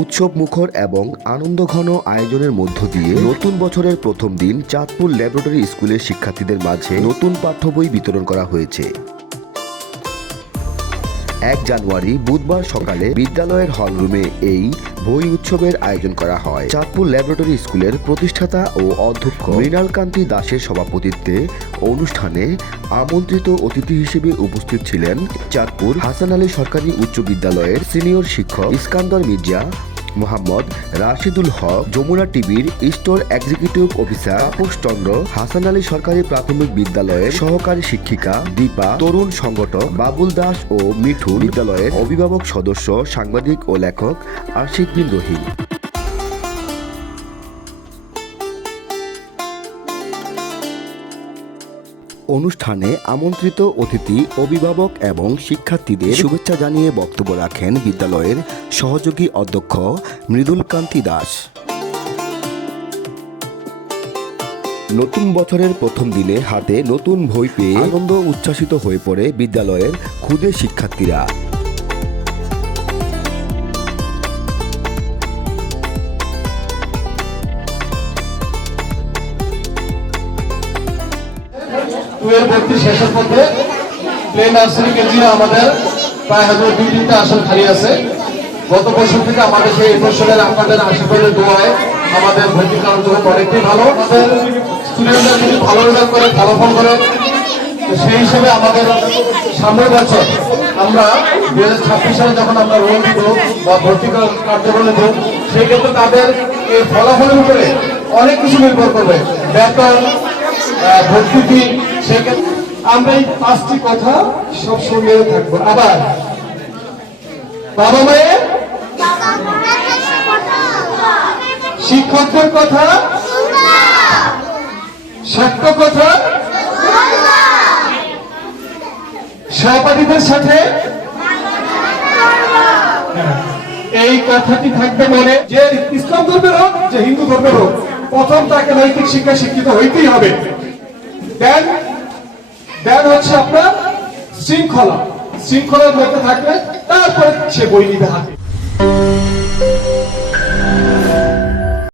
উৎসব মুখর এবং আনন্দঘন আয়োজনের মধ্য দিয়ে নতুন বছরের প্রথম দিন চাঁদপুর ল্যাবরেটরি স্কুলের শিক্ষার্থীদের মাঝে নতুন পাঠ্য বই বিতরণ করা হয়েছে। এক জানুয়ারি বুধবার সকালে বিদ্যালয়ের হলরুমে এই বই উৎসবের আয়োজন করা হয়। চাঁদপুর ল্যাবরেটরি স্কুলের প্রতিষ্ঠাতা ও অধ্যক্ষ মৃণাল কান্তি দাসের সভাপতিত্বে অনুষ্ঠানে আমন্ত্রিত অতিথি হিসেবে উপস্থিত ছিলেন চাঁদপুর হাসান আলী সরকারি উচ্চ বিদ্যালয়ের সিনিয়র শিক্ষক ইস্কান্দর মির্জা মোহাম্মদ রাশিদুল হক, যমুনা টিভির store executive officer Tapas Chandra, Hasan Ali সরকারি প্রাথমিক বিদ্যালয়ের সহকারী শিক্ষিকা দীপা, তরুণ সংগঠক বাবুল দাস ও মিঠু বিদ্যালয়ের অভিভাবক সদস্য, সাংবাদিক ও লেখক আশিক বিন রহিম অনুষ্ঠানে আমন্ত্রিত অতিথি, অভিভাবক এবং শিক্ষার্থীদের শুভেচ্ছা জানিয়ে বক্তব্য রাখেন বিদ্যালয়ের সহযোগী অধ্যক্ষ মৃদুল কান্তি দাস। নতুন বছরের প্রথম দিনে হাতে নতুন বই পেয়ে আনন্দ উচ্ছ্বাসিত হয়ে পড়ে বিদ্যালয়ের ক্ষুদে শিক্ষার্থীরা। টুয়েলভ ভর্তি শেষের পথে প্লে নার্সারি কেজি আমাদের প্রায় হাজার দুই তিনটা আসন খালি আছে। গত বছর থেকে আমাদের সেই বছরের আপনাদের আশীর্বাদের দোয়ায় আমাদের ভর্তি কার্যক্রম অনেকটাই ভালো। আমাদের স্টুডেন্টরা যদি ভালো রেজাল্ট করে ফলাফল করে সেই হিসেবে আমাদের সামনের বছর আমরা দু হাজার ছাব্বিশ সালে যখন আমরা রোল দিব বা ভর্তি কার্যক্রম দেব সেই ক্ষেত্রে তাদের এই ফলাফলের উপরে অনেক কিছু নির্ভর করবে। বেতন ভর্তি ফি সেক্ষেত্রে আমরা এই পাঁচটি কথা সবসময় মেনে থাকব। আবার। বাবা মায়ের শিক্ষকদের কথা সত্য কথা, সহপাঠীদের সাথে। এই কথাটি থাকবে মনে যে ইসলাম ধর্মের হোক, যে হিন্দু ধর্মের হোক, প্রথম তাকে নৈতিক শিক্ষা শিক্ষিত হইতেই হবে। দেন দেন হচ্ছে আপনার শৃঙ্খলা। শৃঙ্খলা মধ্যে থাকবে তারপরে সে বই নিতে হাতে